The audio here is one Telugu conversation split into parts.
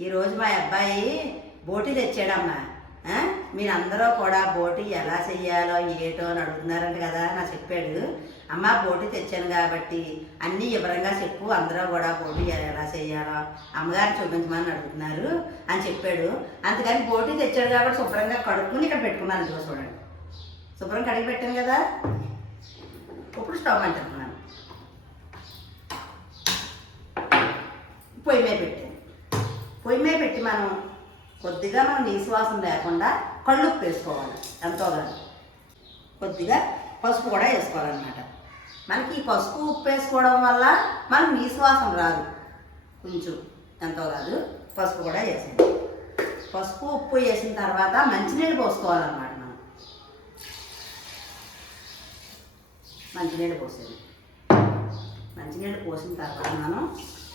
ఈరోజు మా అబ్బాయి బోటి తెచ్చాడమ్మా. మీరందరూ కూడా బోటి ఎలా చెయ్యాలో ఏటో అని అడుగుతున్నారంట కదా. నాకు చెప్పాడు, అమ్మ బోటి తెచ్చాను కాబట్టి అన్నీ వివరంగా చెప్పు, అందరూ కూడా బోటి ఎలా చెయ్యాలో అమ్మగారిని చూపించమని అడుగుతున్నారు అని చెప్పాడు. అందుకని బోటి తెచ్చాడు కాబట్టి శుభ్రంగా కడుక్కుని ఇక్కడ పెట్టుకున్నాను. ఇదిగో చూడండి, శుభ్రం కడిగి పెట్టాను కదా. ఇప్పుడు స్టవ్ అంటున్నాను, పొయ్యి మీద పెట్టాను. పొయ్యి మీద పెట్టి కొద్దిగా నీసు వాసన లేకుండా కళ్ళుప్పు వేసుకోవాలి. ఎంతో కాదు, కొద్దిగా పసుపు కూడా వేసుకోవాలన్నమాట. మనకి ఈ పసుపు ఉప్పు వేసుకోవడం వల్ల మనకు నీసు వాసన రాదు. కొంచెం ఎంతో కాదు పసుపు కూడా వేసేది. పసుపు ఉప్పు వేసిన తర్వాత మంచినీళ్ళు పోసుకోవాలన్నమాట. మనం మంచినీళ్ళు పోసేది. మంచినీళ్ళు పోసిన తర్వాత మనం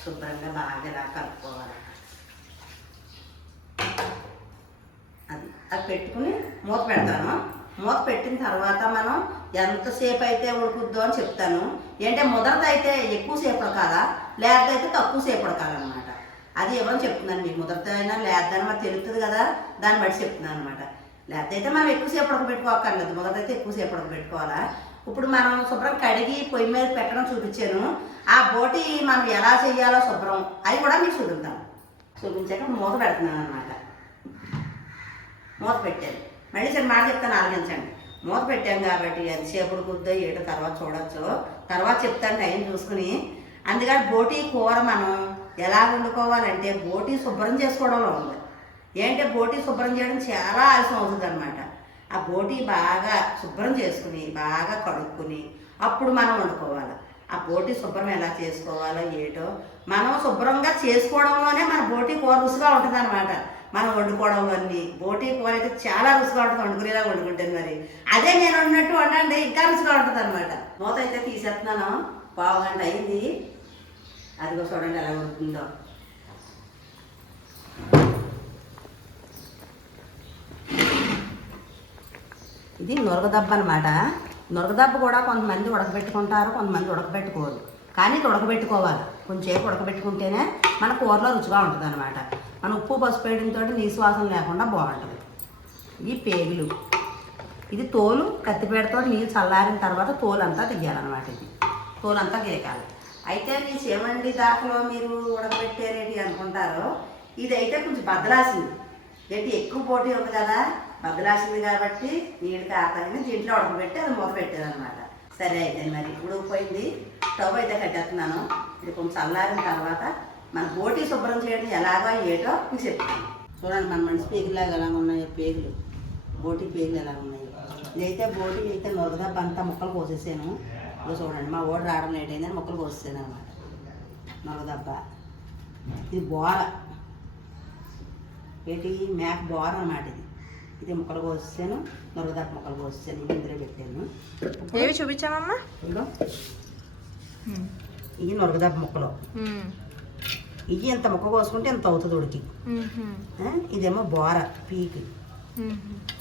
శుభ్రంగా బాగా ఇలా కలుపుకోవాలి. అది పెట్టుకుని మూత పెడతాను. మూత పెట్టిన తర్వాత మనం ఎంతసేపు అయితే ఉడుకుద్దో అని చెప్తాను. ఏంటంటే ముదరత అయితే ఎక్కువసేపు ఉడకాలా, లేత అయితే తక్కువసేపు ఉడకాలన్నమాట. అది ఎవరని చెప్తున్నాను మీకు. ముదరత అయినా లేత అని మనకు తెలుస్తుంది కదా, దాన్ని బట్టి చెప్తున్నాను అనమాట. లేత అయితే మనం ఎక్కువసేపు ఉడకబెట్టుకోక్కర్లేదు, ముదరత అయితే ఎక్కువసేపు ఉడకబెట్టుకోవాలా. ఇప్పుడు మనం శుభ్రం కడిగి పొయ్యి మీద పెట్టడం చూపించాను. ఆ బోటి మనం ఎలా చెయ్యాలో శుభ్రం అది కూడా మీకు చూపించాక మూత పెడుతున్నాను అనమాట. మూత పెట్టాను. మళ్ళీ సరే మాట చెప్తాను, ఆలోచించండి. మూత పెట్టాం కాబట్టి ఎంతసేపు ఉడుకుద్దో ఏటో తర్వాత చూడొచ్చు, తర్వాత చెప్తాను టైం చూసుకుని. అందుకని బోటి కూర మనం ఎలా వండుకోవాలంటే బోటి శుభ్రం చేసుకోవడంలో ఉంది. ఏంటంటే బోటి శుభ్రం చేయడం చాలా ఆలస్యం అవుతుంది అనమాట. ఆ బోటి బాగా శుభ్రం చేసుకుని బాగా కడుక్కుని అప్పుడు మనం వండుకోవాలి. ఆ బోటి శుభ్రం ఎలా చేసుకోవాలో ఏటో మనం శుభ్రంగా చేసుకోవడంలోనే మన బోటి కూర రుచిగా ఉంటుంది అనమాట. మనం వండుకోవడంలోని బోటి కూర అయితే చాలా రుచిగా ఉంటుంది. వండుకునేలా వండుకుంటాను. మరి అదే నేను వండినట్టు వండండి, ఇంకా రుచిగా ఉంటుంది అనమాట. మూత అయితే తీసేస్తున్నాను. పావు గంట అయింది. అదిగో చూడండి ఎలా ఉడుకుందో. ఇది నురగదబ్బ అనమాట. నురగదబ్బ కూడా కొంతమంది ఉడకబెట్టుకుంటారు, కొంతమంది ఉడకబెట్టుకోరు. కానీ ఇది ఉడకబెట్టుకోవాలి. కొంచెంసేపు ఉడకబెట్టుకుంటేనే మన కూరలో రుచిగా ఉంటుంది అనమాట. మనం ఉప్పు పసుపు వేయడంతో నీసు వాసన లేకుండా బాగుంటుంది. ఇవి పేగులు. ఇది తోలు కత్తిపేటతో నీళ్ళు చల్లారిన తర్వాత తోలు అంతా తీయాలన్నమాట. ఇది తోలు అంతా గీకాలి. అయితే మీ చేమండి దాకలో మీరు ఉడకబెట్టేరేటి అనుకుంటారో, ఇది అయితే కొంచెం బద్దలాసింది. ఏంటి ఎక్కువ పోటీ ఉంది కదా, బద్దలాసింది కాబట్టి నీళ్ళు కాకని దీంట్లో ఉడకబెట్టి అది మూత పెట్టేదన్నమాట. సరే అయితే మరి ఇప్పుడు పోయింది. స్టవ్ అయితే కట్టేస్తున్నాను. ఇది కొంచెం చల్లారిన తర్వాత మన బోటి శుభ్రం చేయడం ఎలాగో ఏటో మీకు చెప్తాను. చూడండి మన మనిషి పేగులాగా ఎలా ఉన్నాయో పేగులు, బోటి పేగులు ఎలా ఉన్నాయో. ఇదైతే బోటి అయితే నొరగదబ్బ అంతా ముక్కలు కోసేసాను. ఇప్పుడు చూడండి మా ఓడి రావడం లేట్ అయిందని ముక్కలు కోసేసాను అనమాట. నొరగదబ్బ ఇది బోర, ఏంటి మేక బోర అన్నమాట. ఇది ముక్కలు కోసేసాను, నొరగదబ్బ ముక్కలు కోసేసాను. ఇది ఇందులో పెట్టాను. ఏవి చూపించామమ్మా? ఇదిగో ఇవి నొరగదబ్బ ముక్కలు. ఇవి ఎంత ముక్క కోసుకుంటే ఎంత అవుతుంది ఉడికి. ఇదేమో బోర పీకి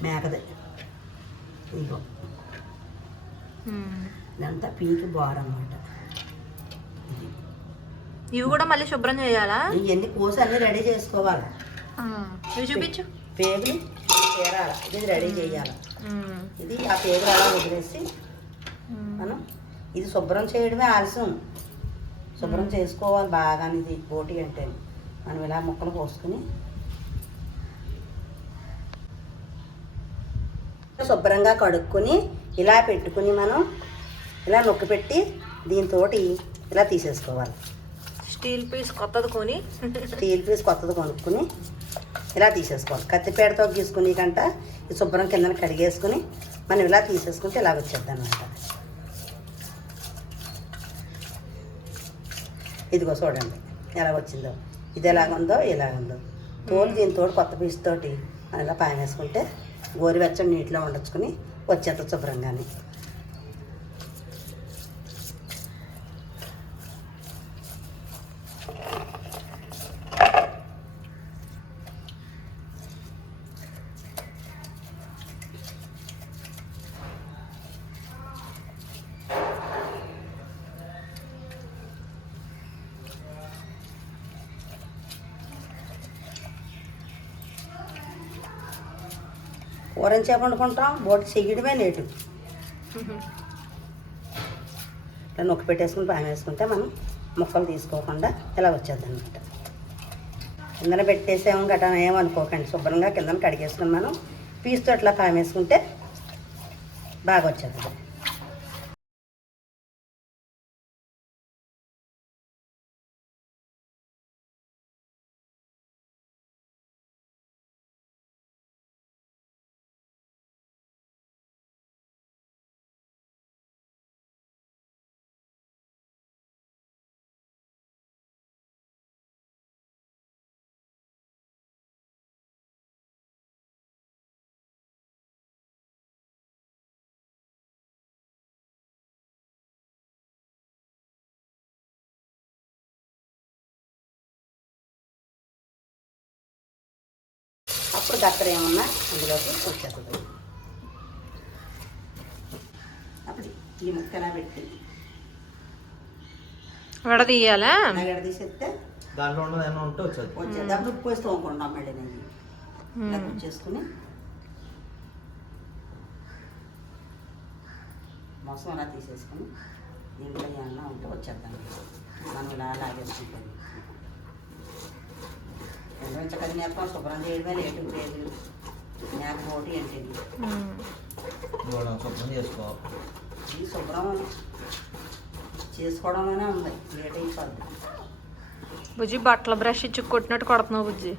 మేకది. ఇదిగో ఇదంతా పీకి బోర అన్నమాట. ఇవి కూడా మళ్ళీ శుభ్రం చేయాలా? ఇవన్నీ కోసి అన్నీ రెడీ చేసుకోవాలి. ఇవి చూపించు. పేగులు చేరాలి, ఇది రెడీ చేయాలి. ఇది ఆ పేగులు అలా వదిలేసి మనం ఇది శుభ్రం చేయడమే ఆలస్యం. శుభ్రం చేసుకోవాలి బాగా. ఇది బోటి అంటే మనం ఇలా ముక్కలు కోసుకుని శుభ్రంగా కడుక్కొని ఇలా పెట్టుకుని మనం ఇలా నొక్కి పెట్టి దీంతో ఇలా తీసేసుకోవాలి. స్టీల్ పీస్ కొత్తది కొనుక్కుని ఇలా తీసేసుకోవాలి. కత్తిపేటతో గీసుకుని కంట ఈ శుభ్రం కింద కడిగేసుకుని మనం ఇలా తీసేసుకుంటే ఇలా వచ్చేద్దాం అన్నమాట. ఇదిగో చూడండి ఎలా వచ్చిందో. ఇది ఎలాగుందో ఇలాగుందో. తోలు దీంతో కొత్త పీస్ తోటి మనం ఇలా పాయం వేసుకుంటే గోరువెచ్చని నీటిలో వండుకొని వచ్చేది శుభ్రంగానే. కూర ఎంతసేపు వండుకుంటాం, బోటి చెయ్యడమే లేటు. ఇలా నొక్కి పెట్టేసుకుని పాము వేసుకుంటే మనం ముక్కలు తీసుకోకుండా ఇలా వచ్చేద్ది అనమాట. కిందన పెట్టేసాము గట్రా ఏమనుకోకండి, శుభ్రంగా కిందన కడిగేసుకుని మనం పీస్తో ఇట్లా పాము వేసుకుంటే బాగా వచ్చేది. అప్పుడు గత్తర ఏమన్నా అందులోకి వచ్చేస్తుంది. అప్పుడు ఈ ముక్క ఎలా పెట్టి విడదీయాలా? విడదీసేస్తే దాంట్లో ఉన్నది ఏమన్నా ఉంటే వచ్చేది. అప్పుడు ఉప్పు వేస్తూ అనుకుంటాం. మళ్ళీ నేను ఇలా చేసుకుని మొసం అలా తీసేసుకుని దీంట్లో ఏమన్నా ఉంటే వచ్చేద్దాం. మనం ఇలా లాగేసుకుంటాం. చక్కగా నేర్పం శుభ్రం చేయడమే లేటు లేదు. నాకు బోటి అంటే శుభ్రం చేసుకో. ఈ శుభ్రం చేసుకోవడంలోనే ఉంది, లేట్ అయిపోద్ది. బుజ్జి బట్టల బ్రష్ ఇచ్చి కొట్టినట్టు కొడుతున్నావు బుజ్జి.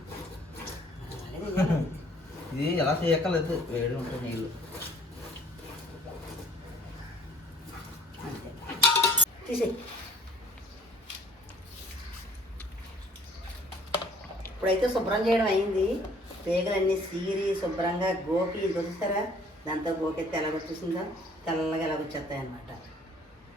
ఇది ఎలా చేయక్కర్లేదు, వేడి ఉంటుంది నీళ్ళు. అంతే తీసే. ఇప్పుడైతే శుభ్రం చేయడం అయింది. పేగలన్నీ సీరి శుభ్రంగా గోకి దొరుకుతారా, దాంతో గోకెత్తి ఎలాగొచ్చేసిందో తెల్లగా ఎలాగొచ్చేస్తాయి అన్నమాట.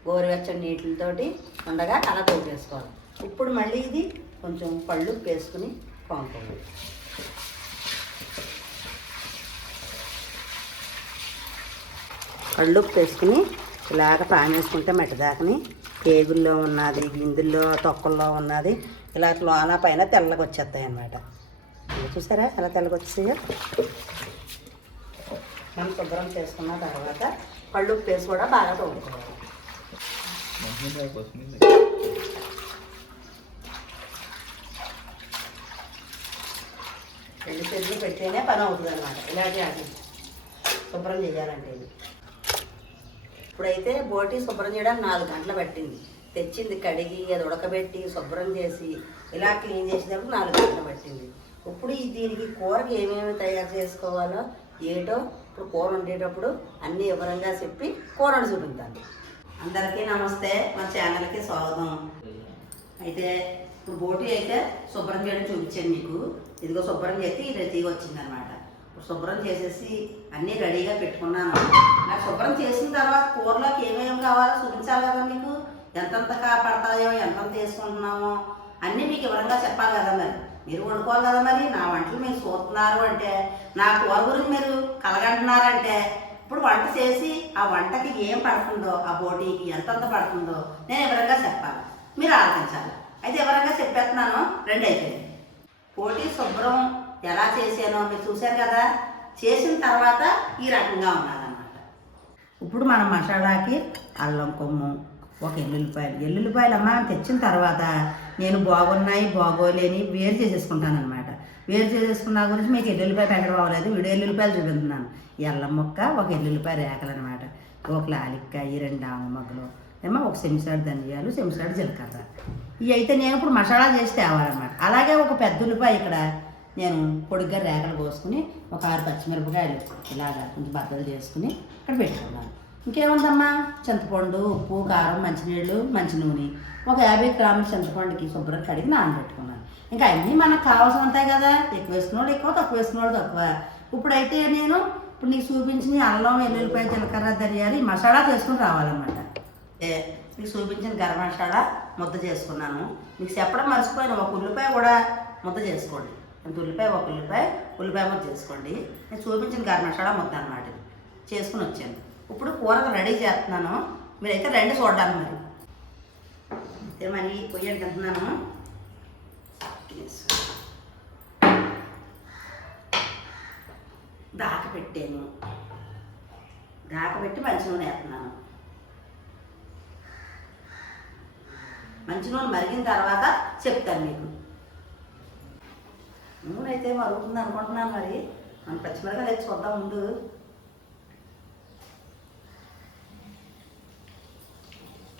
గోరువెచ్చని నీటితోటి ఉండగా అలా గోకేసుకోవాలి. ఇప్పుడు మళ్ళీ ఇది కొంచెం పళ్ళు వేసుకుని పాముకోవాలి. కళ్ళు వేసుకుని ఇలాగ పాము వేసుకుంటే మట్టి దాకని పేగుల్లో ఉన్నది, గిందుల్లో తొక్కల్లో ఉన్నది ఇలా లోన పైన తెల్లగా వచ్చేస్తాయి అన్నమాట. చూసారా ఎలా తెల్లగా వచ్చేసాయో. మనం శుభ్రం చేసుకున్న తర్వాత కళ్ళు వేసి కూడా బాగా తోడుకోవాలి. రెండు చేతులు పెట్టేనే పని అవుతుంది అన్నమాట. ఇలాగే అది శుభ్రం చేయాలంటే. ఇప్పుడైతే బోటి శుభ్రం చేయడానికి 4 గంటలు పట్టింది. తెచ్చింది కడిగి అది ఉడకబెట్టి శుభ్రం చేసి ఇలా క్లీన్ చేసేటప్పుడు 4 గంటలు పట్టింది. ఇప్పుడు దీనికి కూరకి ఏమేమి తయారు చేసుకోవాలో ఏటో ఇప్పుడు కూర వండేటప్పుడు అన్నీ వివరంగా చెప్పి కూర వండి చూపిస్తాను. అందరికీ నమస్తే, మా ఛానల్కి స్వాగతం. అయితే ఇప్పుడు బోటి అయితే శుభ్రం చేయడం చూపించాను మీకు. ఇదిగో శుభ్రం చేసి రెడీగా వచ్చిందనమాట. ఇప్పుడు శుభ్రం చేసేసి అన్నీ రెడీగా పెట్టుకున్నాను. నాకు శుభ్రం చేసిన తర్వాత కూరలోకి ఏమేమి కావాలో చూపించాలి కదా మీకు. ఎంతంత పడతాయో ఎంతంత వేసుకుంటున్నామో అన్నీ మీకు వివరంగా చెప్పాలి కదా. మరి మీరు వండుకోవాలి కదా. మరి నా వంటలు మీరు చూస్తున్నారు అంటే, నా కూర గురించి మీరు కలగంటున్నారంటే ఇప్పుడు వంట చేసి ఆ వంటకి ఏం పడుతుందో, ఆ బోటీకి ఎంతంత పడుతుందో నేను వివరంగా చెప్పాలి, మీరు ఆలోచించాలి. అయితే వివరంగా చెప్పేస్తున్నాను. రెండు అయితే బోటీ శుభ్రం ఎలా చేసానో మీరు చూశారు కదా. చేసిన తర్వాత ఈ రకంగా ఉన్నదన్నమాట. ఇప్పుడు మనం మసాలాకి అల్లం కొమ్ము, ఒక ఎల్లుల్లిపాయలు అమ్మ తెచ్చిన తర్వాత నేను బాగున్నాయి బాగోలేని వేరు చేసేసుకుంటాను అనమాట. వేరు చేసేసుకున్న గురించి మీకు ఎల్లుల్లిపాయ పెట్టడం అవ్వలేదు, విడియో ఎల్లుల్లిపాయలు చూపిస్తున్నాను. అల్లం ముక్క, ఒక ఎల్లుల్లిపాయ రేకలు అనమాట, ఒక లాలిక్కాయ, 2 ఆవ మొగ్గలు ఏమో, ఒక చెంచాడు ధనియాలు, చెంచాడు జీలకర్ర. ఇవి అయితే నేను ఇప్పుడు మసాలా చేసి తేవాలన్నమాట. అలాగే ఒక పెద్ద ఉల్లిపాయ ఇక్కడ నేను పొడిగా రేకలు కోసుకుని ఒక 6 పచ్చిమిరపకాయలు ఇలాగా కొంచెం బద్దలు చేసుకుని ఇక్కడ పెట్టుకున్నాను. ఇంకేముందమ్మా, చింతపండు, ఉప్పు, కారం, మంచినీళ్ళు, మంచి నూనె, ఒక 50 గ్రాముల చింతపండుకి శుభ్రం కడిగి నానబెట్టుకున్నాను. ఇంకా అన్నీ మనకు కావాల్సి ఉంటాయి కదా. ఎక్కువ వేసుకున్నాడు ఎక్కువ, తక్కువ వేసుకున్నాడు తక్కువ. ఇప్పుడైతే నేను ఇప్పుడు నీకు చూపించిన అల్లం, ఎల్లుల్లిపాయ, జీలకర్ర, ధనియాలు మసాలా చేసుకుని రావాలన్నమాట. మీకు చూపించిన గరం మసాలా ముద్ద చేసుకున్నాను. మీకు చెప్పడం మర్చిపోయిన ఒక ఉల్లిపాయ కూడా ముద్ద చేసుకోండి. ఇంత ఉల్లిపాయ, ఒక ఉల్లిపాయ ముద్ద చేసుకోండి. నేను చూపించిన గరం మసాలా ముద్ద అన్నమాట చేసుకుని వచ్చాను. ఇప్పుడు కూరకు రెడీ చేస్తున్నాను. మీరైతే రండి చూడాలి. మరి అయితే మరి పొయ్యి అంటున్నాను. దాక పెట్టాను. దాక పెట్టి మంచి నూనె వేస్తున్నాను. మంచి నూనె మరిగిన తర్వాత చెప్తాను మీకు. నూనె అయితే మరుగుతుంది అనుకుంటున్నాను. మరి మనం పచ్చిమిరకాయలు అయితే చూద్దాం ముందు.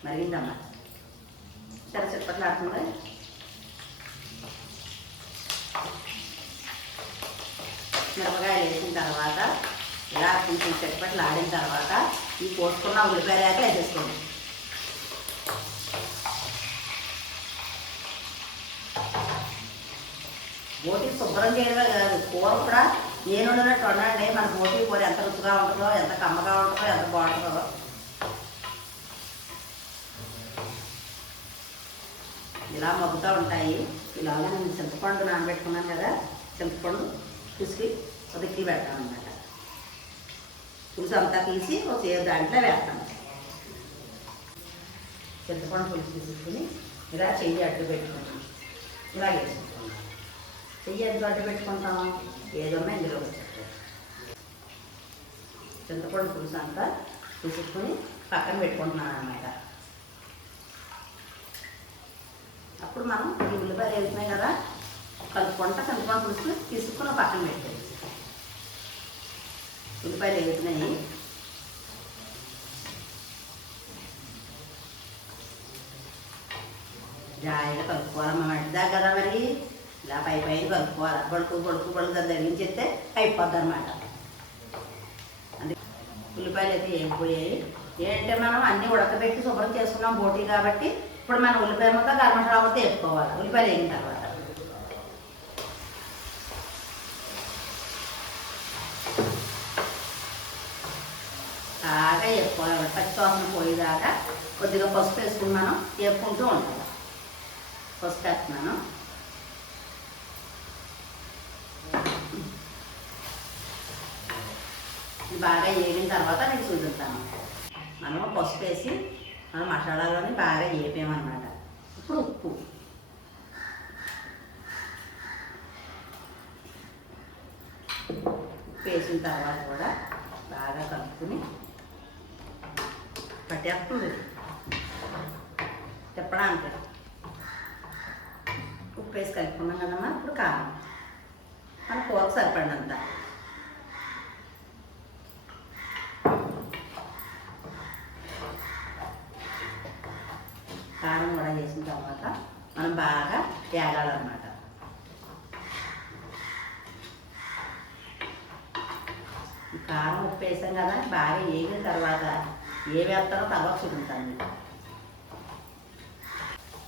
మరిగిందమ్మా, సరే చెప్పట్లు ఆడుతుంది. మిరపకాయలు వేసిన తర్వాత ఇలా కొంచెం చెట్పట్లు ఆడిన తర్వాత ఈ కోసుకున్న ఉల్లిపాయ రేఖలు వేసేసుకోండి. బోటి శుభ్రం చేయడమే కాదు, కూర కూడా నేను వండినట్టు వండండి. మన బోటి కూర ఎంత రుచిగా ఉంటుందో, ఎంత కమ్మగా ఉంటుందో, ఎంత బాగుంటుందో. ఇలా మగ్గుతూ ఉంటాయి. ఇలాగా నేను చింతపండు నానబెట్టుకున్నాను కదా, చింతపండు పిసికి ఉదికి పెడతాను అన్నమాట. పులుసు అంతా తీసి ఒక దాంట్లో వేస్తాను. చింతపండు పులుసు తీసుకుని ఇలా చెయ్యి అడ్డు పెట్టుకుంటాం. ఇలా వేసుకుంటాం. చెయ్యి ఎందుకు అడ్డు పెట్టుకుంటాం, ఏదన్నా ఇందులో వచ్చేస్తాం. చింతపండు పులుసు అంతా తీసుకుని పక్కన పెట్టుకుంటున్నాను అన్నమాట. అప్పుడు మనం ఈ ఉల్లిపాయలు వేస్తున్నాయి కదా, కలుపుకుంటా చింతపండు పులుసు తీసుకుని పక్కన పెట్టేది. ఉల్లిపాయలు వేస్తున్నాయి. జాయిగా కలుపుకోవాలమ్మా. మట్టిదా కదా మరి, ఇలా పై పైన కలుపుకోవాలి. బడుకు తగిలించేస్తే అయిపోద్ది అనమాట. అంటే ఉల్లిపాయలు అయితే వేగిపోయాయి. ఏంటంటే మనం అన్నీ ఉడకబెట్టి శుభ్రం చేసుకున్నాం బోటి కాబట్టి ఇప్పుడు మనం ఉల్లిపాయ మొత్తం గరం మసాలా మొత్తం వేసుకోవాలి. ఉల్లిపాయలు వేగిన తర్వాత బాగా వేసుకోవాలి. పచ్చివాసన పోయేదాకా కొద్దిగా పసుపు వేసుకుని మనం వేపుకుంటూ ఉంటాం. పసుపు వేస్తున్నాను. బాగా వేగిన తర్వాత నేను చూపిస్తాను. మనం పసుపు వేసి మనం మసాలాలోని బాగా వేపామన్నమాట. ఇప్పుడు ఉప్పు, ఉప్పు వేసిన తర్వాత కూడా బాగా కలుపుకుని పట్టేస్తుంది తిప్పడానికి. ఉప్పు వేసి కలుపుకున్నాం కదమ్మా. ఇప్పుడు కారం మన కూరకు సరిపడినంత. కారం కూడా వేసిన తర్వాత మనం బాగా వేగాలన్నమాట. కారం ఉప్పు వేసాం కదా, బాగా వేగిన తర్వాత ఏ వేస్తారో తర్వాత చూపుతాను.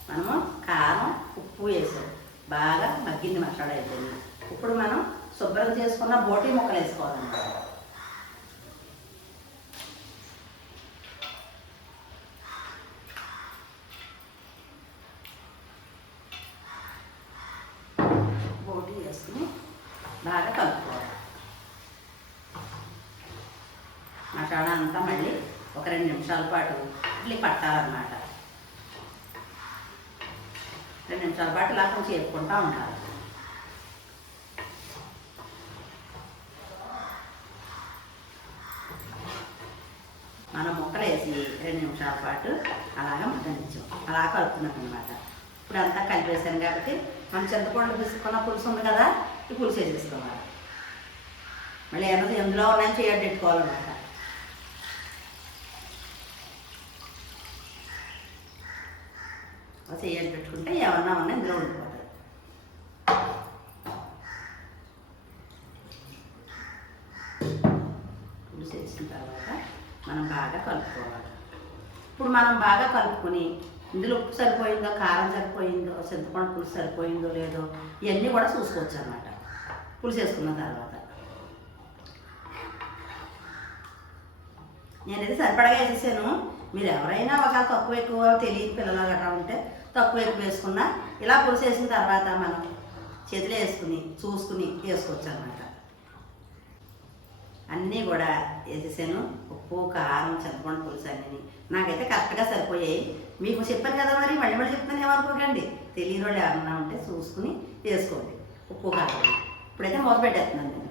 మనము కారం ఉప్పు వేసాం, బాగా మగ్గింది మసాలా అయిపోయింది. ఇప్పుడు మనం శుభ్రం చేసుకున్న బోటి ముక్కలు వేసుకోవాలన్నమాట. బోటి వేసుకుని బాగా కలుపుకోవాలి. మసాలా అంతా మళ్ళీ ఒక 2 నిమిషాల పాటు ఇడ్లీ పట్టాలన్నమాట. 2 నిమిషాల పాటు ఇలా కొంచెం వేపుకుంటూ ఉండాలి. మనం ముక్కలు వేసి 2 నిమిషాల పాటు అలాగే మగ్గనిచ్చాం. అలా కలుపుతున్నాం అనమాట. ఇప్పుడు అంతా కలిపేసాను కాబట్టి మనం చింతపండు తీసుకున్న పులుసు ఉంది కదా, ఈ పులుసు వేసేసుకోవాలి. మళ్ళీ ఏమన్నా ఎందులో ఉన్నాయని చేయడం పెట్టుకోవాలన్నమాట. చేయాలి పెట్టుకుంటే ఏమన్నా ఉన్నా ఇందులో ఉండిపోతాయి. పులుసు వేసిన తర్వాత మనం బాగా కలుపుకోవాలి. ఇప్పుడు మనం బాగా కలుపుకొని ఇందులో ఉప్పు సరిపోయిందో, కారం సరిపోయిందో, చింతపండు పులుసు సరిపోయిందో లేదో ఇవన్నీ కూడా చూసుకోవచ్చు అన్నమాట. పులుసు వేసుకున్న తర్వాత నేనైతే సరిపడగా వేసేసాను. మీరు ఎవరైనా ఒక తక్కువ ఎక్కువ తెలియని పిల్లలు గట్రా ఉంటే తక్కువ ఎక్కువ వేసుకున్నా ఇలా పులుసు వేసిన తర్వాత మనం చేతిలో వేసుకుని చూసుకుని వేసుకోవచ్చు అన్నమాట. అన్నీ కూడా వేసేసాను. ఉప్పు కారం చింతపండు పులుసు అన్నీ నాకైతే కరెక్ట్గా సరిపోయాయి. మీకు చెప్పాను కదా, మరి మళ్ళీ మళ్ళీ చెప్తాను ఏమనుకోకండి. తెలియని వాళ్ళు ఏమన్నా ఉంటే చూసుకుని వేసుకోండి ఉప్పు కారం. ఇప్పుడైతే మూత పెట్టేస్తున్నాను నేను.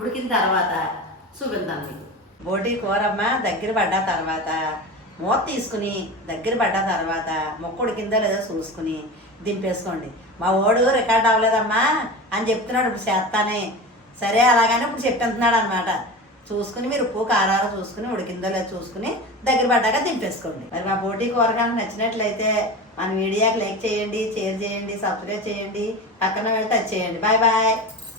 ఉడికిన తర్వాత చూపిద్దాం మీకు. బోటి కూరమ్మ దగ్గర పడ్డ తర్వాత మూత తీసుకుని దగ్గర పడ్డ తర్వాత మొక్క ఉడికిందో లేదో చూసుకుని దింపేసుకోండి. మా ఓడు రికార్డ్ అవ్వలేదమ్మా అని చెప్తున్నాడు, ఇప్పుడు చేస్తానే. సరే అలాగని ఇప్పుడు చెప్పేస్తున్నాడు అనమాట. చూసుకుని మీరు ఉప్పు కారాలు చూసుకుని ఉడికిందో లేదో చూసుకుని దగ్గర పడ్డాక దింపేసుకోండి. మరి మా బోటి కూర కనుక నచ్చినట్లయితే మన వీడియోకి లైక్ చేయండి, షేర్ చేయండి, సబ్స్క్రైబ్ చేయండి, పక్కన వెళ్ళి టచ్ చేయండి. Bye bye.